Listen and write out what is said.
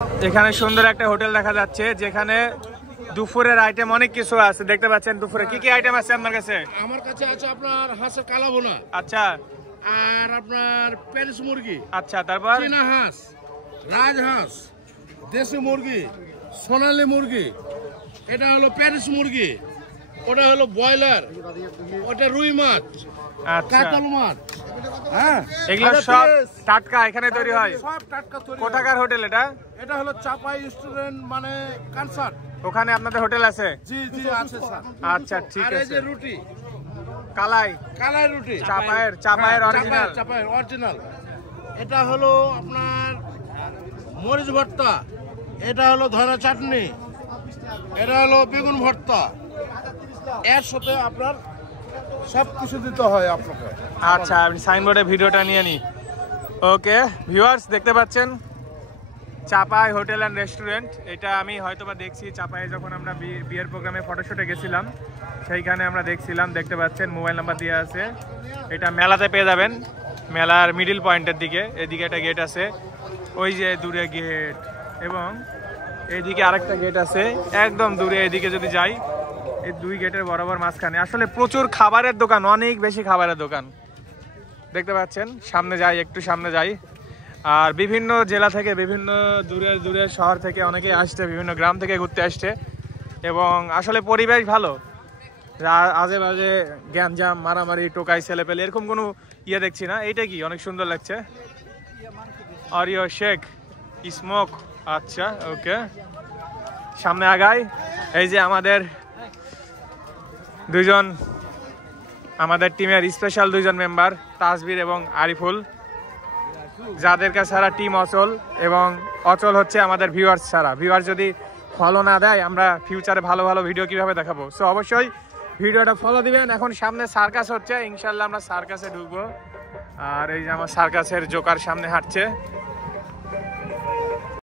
এখানে সুন্দর একটা হোটেল দেখা যাচ্ছে যেখানে দুপুরের আইটেম অনেক কিছু আছে। দেখতে পাচ্ছেন দুপুরে কি কি আইটেম আছে আপনার কাছে? আমার কাছে আছে আপনার হাঁসের কালা বোনা, আচ্ছা, আর আপনার প্যারিস মুরগি, আচ্ছা, তারপর চীনা হাঁস, রাজহাঁস, দেশি মুরগি, সোনালী মুরগি, এটা হলো প্যারিস মুরগি, ওটা হলো ব্রয়লার, ওটা রুই মাছ, আচ্ছা, কাতল মাছ। হ্যাঁ, এগুলো সব টাটকা এখানে তৈরি হয়? সব টাটকা তৈরি। কোথাকার হোটেল এটা? এটা হলো চাপাই রেস্টুরেন্ট মানে কনসার্ট। ওখানে আপনাদের হোটেল আছে? জি জি আছে স্যার। আচ্ছা, ঠিক আর এই আছে। যে রুটি, কালাই কালাই রুটি, চাপায়ের অরিজিনাল। চাপায়ের অরিজিনাল। এটা হলো আপনার মরিচ ভর্তা, এটা হলো ধনা চাটনি, এটা হলো বেগুন ভর্তা, এর সাথে আপনার সব কিছু দিতে হয় আপনাকে। আচ্ছা, আমি সাইনবোর্ডে ভিডিওটা নিয়ে নিই। ওকে ভিউয়ার্স, দেখতে পাচ্ছেন চাপাই হোটেল অ্যান্ড রেস্টুরেন্ট। এটা আমি হয়তোবা দেখছি চাপাই, যখন আমরা বিয়ের প্রোগ্রামে ফটোশুটে গেছিলাম সেইখানে আমরা দেখছিলাম। দেখতে পাচ্ছেন মোবাইল নাম্বার দেওয়া আছে। এটা মেলাতে পেয়ে যাবেন, মেলার মিডিল পয়েন্টের দিকে। এদিকে একটা গেট আছে, ওই যে দূরে গেট, এবং এইদিকে আরেকটা গেট আছে একদম দূরে। এদিকে যদি যাই, এই দুই গেটের বরাবর মাঝখানে আসলে প্রচুর খাবারের দোকান, অনেক বেশি খাবারের দোকান দেখতে পাচ্ছেন। সামনে যাই, একটু সামনে যাই। আর বিভিন্ন জেলা থেকে, বিভিন্ন দূরের শহর থেকে অনেকে আসছে, বিভিন্ন গ্রাম থেকে ঘুরতে আসছে। এবং আসলে পরিবেশ ভালো, আজে বাজে গ্যাঞ্জাম, মারামারি, টোকাই, ছেলেপেলে এরকম কোনো ইয়ে দেখছি না। এইটা কি অনেক সুন্দর লাগছে, অরিও শেক স্মোক। আচ্ছা, ওকে, সামনে আগাই। এই যে আমাদের দুইজন, আমাদের টিমের স্পেশাল দুইজন মেম্বার তাসবির এবং আরিফুল, যাদের কাছে সারা টিম অচল, এবং অচল হচ্ছে আমাদের ভিউয়ার্স ছাড়া। ভিউয়ার্স যদি ফলো না দেয় আমরা ফিউচারে ভালো ভালো ভিডিও কিভাবে দেখাবো। সো অবশ্যই ভিডিওটা ফলো দিবেন। এখন সামনে সার্কাস হচ্ছে, ইনশাল্লাহ আমরা সার্কাসে ঢুকবো। আর এই যে আমার সার্কাসের জোকার সামনে হাঁটছে,